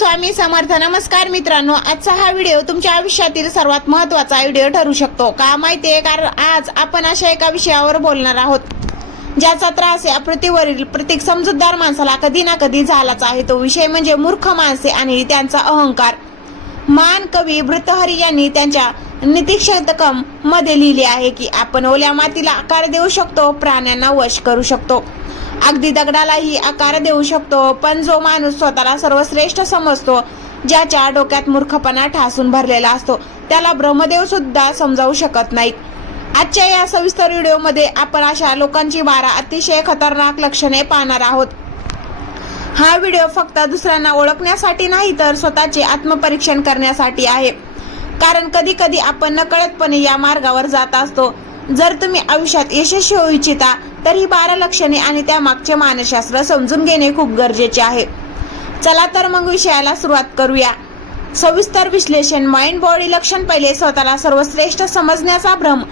स्वामी समर्थ. नमस्कार मित्रांनो, आजचा हा व्हिडिओ तुमच्या आयुष्यातील सर्वात महत्त्वाचा व्हिडिओ ठरू शकतो. का माहितीये? कारण आज आपण अशा एका विषयावर बोलणार आहोत ज्याचा त्रास या पृथ्वीवरील प्रत्येक समजूतदार माणसाला कधी ना कधी झालाच आहे. तो विषय म्हणजे मूर्ख माणसे आणि त्यांचा अहंकार. महान कवी भर्तृहरी यांनी त्यांच्या नीतिशतकम मध्ये लिहिले आहे की आपण ओल्या मातीला आकार देऊ शकतो, प्राण्यांना वश करू शकतो, अगदी दगडालाही आकार देऊ शकतो, पण जो माणूस स्वतःला सर्वश्रेष्ठ समजतो, ज्याच्या डोक्यात मूर्खपणा ठासून भरलेला असतो, त्याला ब्रह्मदेव सुद्धा समजावू शकत नाहीत. आजच्या या सविस्तर व्हिडिओमध्ये आपण अशा लोकांची 12 अतिशय खतरनाक लक्षणे पाहणार आहोत. हा व्हिडिओ फक्त दुसऱ्यांना ओळखण्यासाठी नाही तर स्वतःचे आत्मपरीक्षण करण्यासाठी आहे. कारण कधी कधी आपण नकळतपणे या मार्गावर जात असतो. जर तुम्ही आयुष्यात यशस्वी होऊ इच्छिता तर ही 12 लक्षणे आणि त्यामागचे मानसशास्त्र समजून घेणे खूप गरजेचे आहे. चला तर मग विषयाला सुरुवात करूया. सविस्तर विश्लेषण. माइंड बॉडी लक्षण. पहिले, स्वतःला सर्वश्रेष्ठ समजण्याचा भ्रम.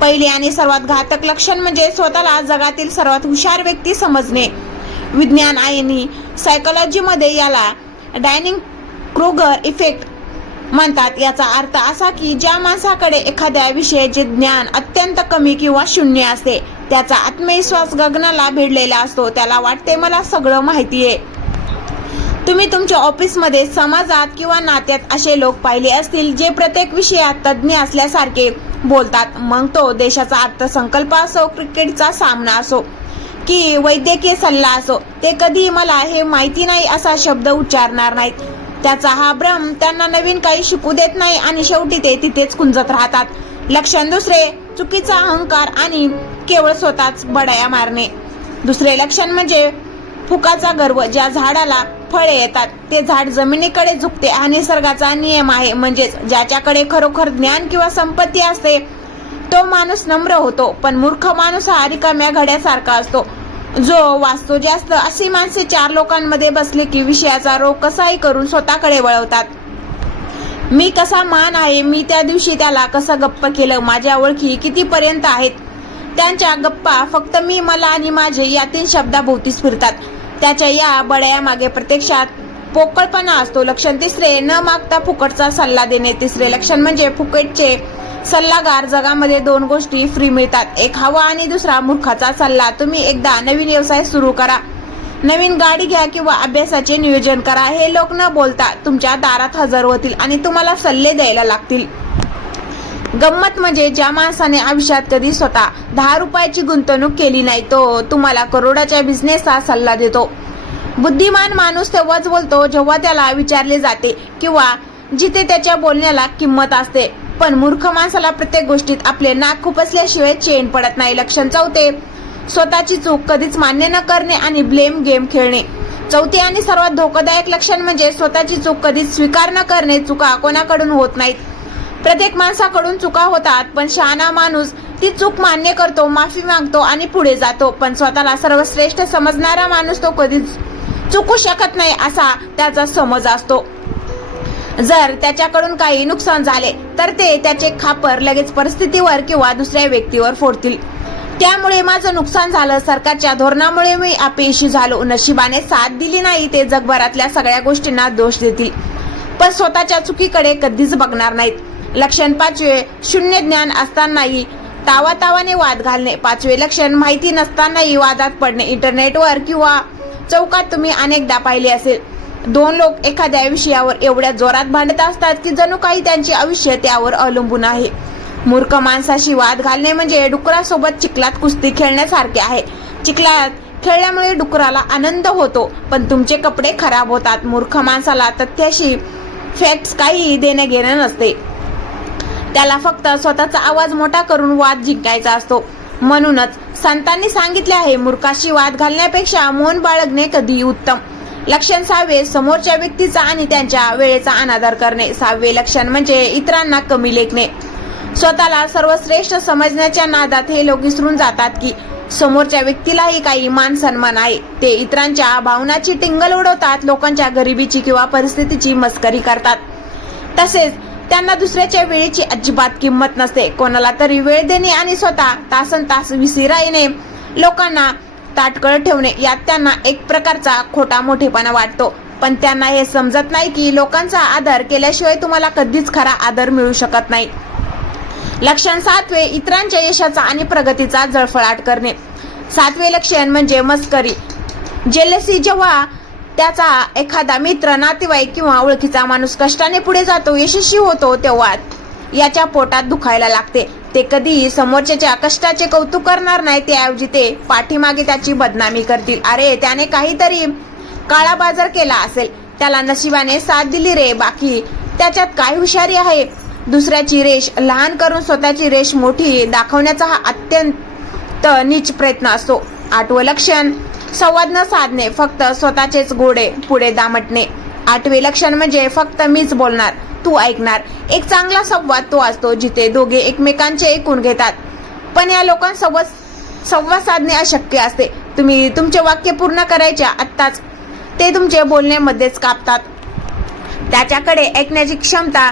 पहिले आणि सर्वात घातक लक्षण म्हणजे स्वतःला जगातील सर्वात हुशार व्यक्ती समजणे. विज्ञान आणि सायकोलॉजीमध्ये याला डायनिंग क्रुगर इफेक्ट म्हणतात. याचा अर्थ असा की ज्या माणसाकडे एखाद्या विषयाचे ज्ञान अत्यंत कमी किंवा शून्य असते, त्याचा आत्मविश्वास गगनाला भिडलेला असतो. त्याला वाटते मला सगळं माहिती आहे. तुम्ही तुमच्या ऑफिसमध्ये, समाजात किंवा नात्यात असे लोक पाहिले असतील जे प्रत्येक विषयात तज्ज्ञ असल्यासारखे बोलतात. मग तो देशाचा अर्थसंकल्प असो, क्रिकेटचा सामना असो की वैद्यकीय सल्ला असो, ते कधी मला हे माहिती नाही असा शब्द उच्चारणार नाहीत. त्याचा हा भ्रम त्यांना नवीन काही शिकू देत नाही आणि शेवटी ते तिथेच कुंजत राहतात. लक्षण दुसरे, चुकीचा अहंकार आणि केवळ स्वतःच बडाया मारणे. दुसरे लक्षण म्हणजे फुकाचा गर्व. ज्या झाडाला फळे येतात ते झाड जमिनीकडे झुकते हा निसर्गाचा नियम आहे. म्हणजेच ज्याच्याकडे खरोखर ज्ञान किंवा संपत्ती असते तो माणूस नम्र होतो, पण मूर्ख माणूस हा रिकाम्या घड्यासारखा असतो जो वाचतो जास्त. अशी माणसे 4 लोकांमध्ये बसले की विषयाचा रोग कसाही करून स्वतःकडे वळवतात. मी कसा मान आहे, मी त्या दिवशी त्याला कसं गप्प केलं, माझ्या ओळखी कितीपर्यंत आहेत. त्यांच्या गप्पा फक्त मी, मला आणि माझे या 3 शब्दाभोवतीच फिरतात. त्याच्या या बड्यामागे प्रत्यक्षात पोकळपणा असतो. लक्षण तिसरे, न मागता फुकटचा सल्ला देणे. तिसरे लक्षण म्हणजे फुकटचे सल्लागार. जगामध्ये 2 गोष्टी फ्री मिळतात, एक हवा आणि दुसरा मूर्खाचा सल्ला. तुम्ही एकदा नवीन व्यवसाय सुरू करा, नवीन गाडी घ्या किंवा अभ्यासाचे नियोजन करा, हे लोक न बोलता तुमच्या दारात हजर होतील आणि तुम्हाला सल्ले द्यायला लागतील. गंमत म्हणजे ज्या माणसाने आयुष्यात कधी स्वतः 10 रुपयाची गुंतवणूक केली नाही तो तुम्हाला करोडाच्या बिझनेसचा सल्ला देतो. बुद्धिमान माणूस तेव्हाच बोलतो जेव्हा त्याला विचारले जाते किंवा जिथे त्याच्या बोलण्याला किंमत असते. पण मूर्ख माणसाला प्रत्येक गोष्टीत आपले नाक खुपसल्याशिवाय चैन पडत नाही. लक्षण चौथे, स्वतःची चूक कधीच मान्य न करणे आणि ब्लेम गेम खेळणे. चौथे आणि सर्वात धोकादायक लक्षण म्हणजे स्वतःची चूक कधीच स्वीकार न करणे. चुका कोणाकडून होत नाहीत, प्रत्येक माणसाकडून चुका होतात, पण शहाणा माणूस ती चूक मान्य करतो, माफी मागतो आणि पुढे जातो. पण स्वतःला सर्वश्रेष्ठ समजणारा माणूस तो कधीच चुकू शकत नाही असा त्याचा समज असतो. जर त्याच्याकडून काही नुकसान झाले तर ते त्याचे खापर लगेच परिस्थितीवर किंवा दुसऱ्या व्यक्तीवर फोडतील. त्यामुळे माझं नुकसान झालं, सरकारच्या धोरणामुळे मी अपयशी झालो, नशिबाने साथ दिली नाही, ते जगभरातल्या सगळ्या गोष्टींना दोष देतील, पण स्वतःच्या चुकीकडे कधीच बघणार नाहीत. लक्षण पाचवे, शून्य ज्ञान असतानाही तावातावाने वाद घालणे. पाचवे लक्षण, माहिती नसतानाही वादात पडणे. इंटरनेटवर किंवा चौकात तुम्ही अनेकदा पाहिले असेल 2 लोक एखाद्या विषयावर एवढ्या जोरात भांडत असतात की जणू काही त्यांचे आयुष्य त्यावर अवलंबून आहे. मूर्ख माणसाशी वाद घालणे म्हणजे डुकरासोबत चिखलात कुस्ती खेळण्यासारखे आहे. चिखलात खेळल्यामुळे डुकराला आनंद होतो पण तुमचे कपडे खराब होतात. मूर्ख माणसाला तथ्याशी फॅक्ट्स काही देणे घेणे नसते, त्याला फक्त स्वतःचा आवाज मोठा करून वाद जिंकायचा असतो. म्हणूनच संतांनी सांगितले आहे, मूर्खाशी वाद घालण्यापेक्षा मौन बाळगणे कधीही उत्तम. लक्षण 6, समोरच्या व्यक्तीचा आणि त्यांच्या वेळेचा अनादर करणे. 6वे लक्षण म्हणजे इतरांना कमी लेखणे. स्वतःला सर्वश्रेष्ठ समजण्याच्या नादात हे लोक विसरून जातात की समोरच्या व्यक्तीलाही काही मान सन्मान आहे. ते इतरांच्या भावनाची टिंगल उडवतात, लोकांच्या गरिबीची किंवा परिस्थितीची मस्करी करतात. तसेच त्यांना दुसऱ्याच्या वेळेची अजिबात किंमत नसते. कोणाला तरी वेळ देणे आणि स्वतः तासनतास विसिरा येणे, लोकांना ताटकळत ठेवणे यात त्यांना एक प्रकारचा खोटा मोठेपणा वाटतो. पण त्यांना हे समजत नाही की लोकांचा आदर केल्याशिवाय तुम्हाला कधीच खरा आदर मिळू शकत नाही. लक्षण 7वे, इतरांच्या यशाचा आणि प्रगतीचा जळफळाट करणे. 7वे लक्षण म्हणजे मस्करी, जेलसी. जेव्हा त्याचा एखादा मित्र, नातेवाईक किंवा ओळखीचा माणूस कष्टाने पुढे जातो, यशस्वी होतो, तेव्हा याच्या पोटात दुखायला लागते. ते कधीही समोरच्याच्या कष्टाचे कौतुक करणार नाही, त्याऐवजी ते पाठीमागे त्याची बदनामी करतील. अरे, त्याने काहीतरी काळा बाजार केला असेल, त्याला नशिबाने साथ दिली रे, बाकी त्याच्यात काय हुशारी आहे. दुसऱ्याची रेष लहान करून स्वतःची रेष मोठी दाखवण्याचा हा अत्यंत नीच प्रयत्न असतो. 8वं लक्षण, संवाद न साधणे, फक्त स्वतःचेच घोडे पुढे दामटणे. 8वे लक्षण म्हणजे फक्त मीच बोलणार, तू ऐकणार. एक चांगला संवाद तो असतो जिथे दोघे एकमेकांचे ऐकून घेतात. पण या लोकांसोबत संवाद साधणे अशक्य असते. तुम्ही तुमचे वाक्य पूर्ण करायच्या आत्ताच ते तुमचे बोलण्यामध्येच कापतात. त्याच्याकडे ऐकण्याची क्षमता,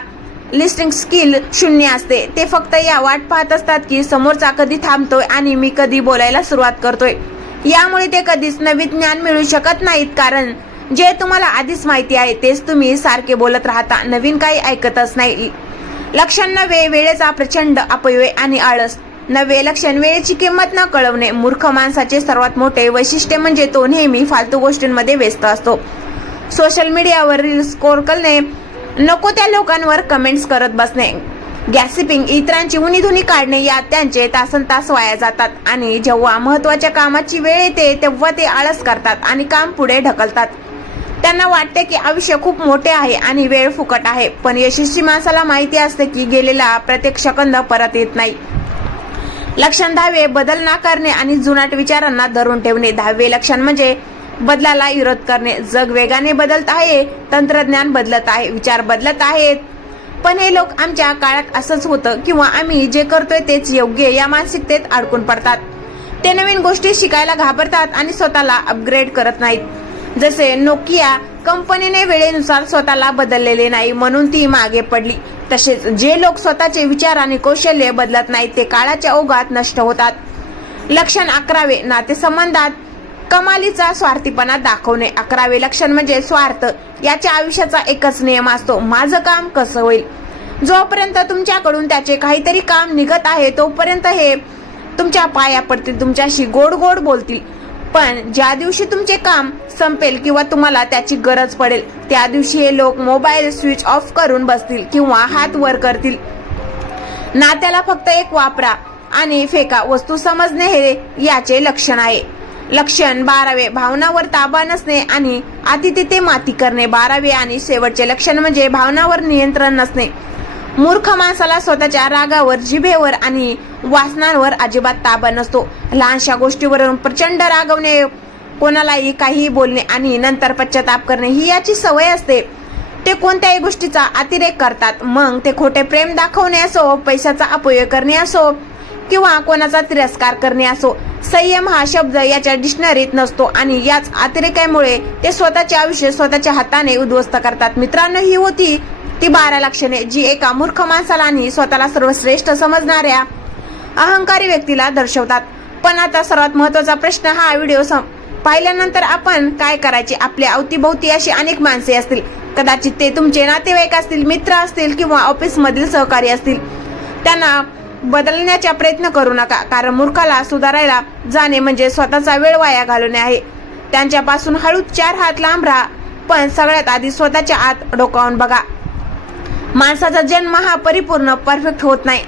लिस्टिंग स्किल शून्य असते. ते फक्त या वाट पाहत असतात की समोरचा कधी थांबतोय आणि मी कधी बोलायला सुरुवात करतोय. यामुळे ते कधीच नवीन ज्ञान मिळू शकत नाहीत, कारण जे तुम्हाला आधीच माहिती आहे तेच तुम्ही सारखे बोलत राहता, नवीन काही ऐकतच नाही. लक्षण 9, वेळेचा प्रचंड अपव्यय आणि आळस. 9वे लक्षण, वेळेची किंमत न कळवणे. मूर्ख माणसाचे सर्वात मोठे वैशिष्ट्य म्हणजे तो नेहमी फालतू गोष्टींमध्ये व्यस्त असतो. सोशल मीडियावर रील्स स्क्रोल करणे, नको त्या लोकांवर कमेंट्स करत बसणे, गॅसिपिंग, इतरांची उणीधुणी काढणे, यात त्यांचे तासनतास वाया जातात. आणि जेव्हा महत्वाच्या कामाची वेळ येते तेव्हा ते आळस करतात आणि काम पुढे ढकलतात. त्यांना वाटते की आयुष्य खूप मोठे आहे आणि वेळ फुकट आहे, पण यशस्वी माणसाला माहिती असते की गेलेला प्रत्येक सेकंद परत येत नाही. लक्षण 10, बदल नाकारणे आणि जुनाट विचारांना धरून ठेवणे. 10वे लक्षण म्हणजे बदलाला विरोध करणे. जग वेगाने बदलत आहे, तंत्रज्ञान बदलत आहे, विचार बदलत आहेत, पण हे लोक आमच्या काळात असंच होतं किंवा आम्ही जे करतोय तेच योग्य या मानसिकतेत अडकून पडतात. ते नवीन गोष्टी शिकायला घाबरतात आणि स्वतःला अपग्रेड करत नाहीत. जसे नोकिया कंपनीने वेळेनुसार स्वतःला बदललेले नाही म्हणून ती मागे पडली, तसेच जे लोक स्वतःचे विचार आणि कौशल्य बदलत नाहीत ते काळाच्या ओघात नष्ट होतात. लक्षण 11, नातेसंबंधात कमालीचा स्वार्थीपणा दाखवणे. 11वे लक्षण म्हणजे स्वार्थ. याच्या आयुष्याचा एकच नियम असतो, माझं काम कसं होईल. जोपर्यंत तुमच्याकडून त्याचे काहीतरी काम निघत आहे तोपर्यंत हे तुमच्या पाया पडतील, तुमच्याशी गोड गोड बोलतील. पण ज्या दिवशी तुमचे काम संपेल किंवा तुम्हाला त्याची गरज पडेल त्या दिवशी हे लोक मोबाईल स्विच ऑफ करून बसतील किंवा हात वर करतील. नात्याला फक्त एक वापरा आणि फेका वस्तू समजणे हे याचे लक्षण आहे. लक्षण 12, भावनावर ताबा नसणे आणि अतिथी माती करणे. 12वे आणि शेवटचे लक्षण म्हणजे भावनावर नियंत्रण नसणे. मूर्ख माणसाला स्वतःच्या रागावर, जिभेवर आणि वासनांवर अजिबात ताबा नसतो. लहानशा गोष्टीवरून प्रचंड रागवणे, कोणालाही काहीही बोलणे आणि नंतर पश्चाताप करणे ही याची सवय असते. ते कोणत्याही गोष्टीचा अतिरेक करतात, मग ते खोटे प्रेम दाखवणे असो, पैशाचा अपव्यय करणे असो किंवा कोणाचा तिरस्कार करणे असो. संयम हा शब्द याच्या डिक्शनरीत नसतो आणि याच अतिरेकामुळे ते स्वतःचे आयुष्य स्वतःच्या हाताने उद्ध्वस्त करतात. मित्रांनो, ही होती ती 12 लक्षणे जी एका मूर्ख माणसाला आणि स्वतःला सर्वश्रेष्ठ समजणाऱ्या अहंकारी व्यक्तीला दर्शवतात. पण आता सर्वात महत्वाचा प्रश्न, हा व्हिडिओ पाहिल्यानंतर आपण काय करायचे? आपल्या अवतीभोवती अशी अनेक माणसे असतील, कदाचित ते तुमचे नातेवाईक असतील, मित्र असतील किंवा ऑफिस मधील सहकारी असतील. त्यांना बदलण्याचा प्रयत्न करू नका, कारण मूर्खाला सुधारायला जाणे म्हणजे स्वतःचा वेळ वाया घालवणे आहे. त्यांच्यापासून हळूच 4 हात लांब राहा, पण सगळ्यात आधी स्वतःच्या आत डोकावून बघा. माणसाचा जन्म हा परिपूर्ण परफेक्ट होत नाही.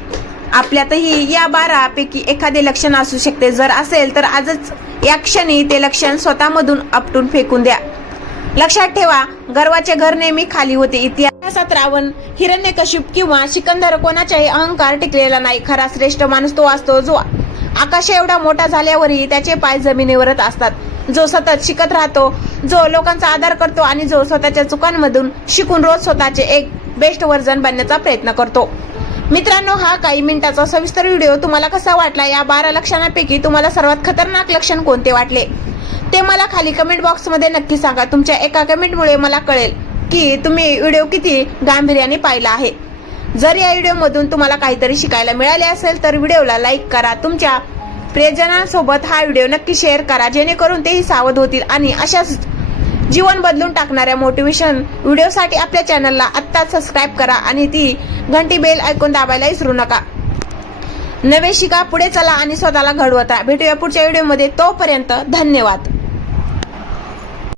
आपल्यातही या 12 पैकी एखादे लक्षण असू शकते. जर असेल तर आजच या क्षणी ते लक्षण स्वतःमधून आपटून फेकून द्या. लक्षात ठेवा, गर्वाचे घर नेहमी खाली होते. इतिहासात रावण, हिरण्यकशिप किंवा सिकंदर कोणाचाही अहंकार टिकलेला नाही. खरा श्रेष्ठ माणूस तो असतो जो आकाश एवढा मोठा झाल्यावरही त्याचे पाय जमिनीवरच असतात, जो सतत शिकत राहतो, जो लोकांचा आदर करतो आणि जो स्वतःच्या चुकांमधून शिकून रोज स्वतःचे एक बेस्ट व्हर्जन बनण्याचा प्रयत्न करतो. मित्रांनो, हा काही मिनिटाचा सविस्तर व्हिडिओ तुम्हाला कसा वाटला? या 12 लक्षणांपैकी तुम्हाला सर्वात खतरनाक लक्षण कोणते वाटले ते मला खाली कमेंट बॉक्स मध्ये नक्की सांगा. तुमच्या एका कमेंटमुळे मला कळेल की तुम्ही व्हिडिओ किती गांभीर्याने पाहिला आहे. जर या व्हिडिओमधून तुम्हाला काहीतरी शिकायला मिळाले असेल तर व्हिडिओला लाईक करा. तुमच्या प्रियजनांसोबत हा व्हिडिओ नक्की शेअर करा, जेणेकरून तेही सावध होतील आणि अशाच जीवन बदलून टाकणाऱ्या मोटिवेशन व्हिडिओसाठी आपल्या चॅनलला आत्ताच सबस्क्राईब करा आणि ती घंटी बेल ऐकून दाबायला विसरू नका. नवे शिका, पुढे चला आणि स्वतःला घडवता. भेटूया पुढच्या व्हिडिओमध्ये. तोपर्यंत धन्यवाद.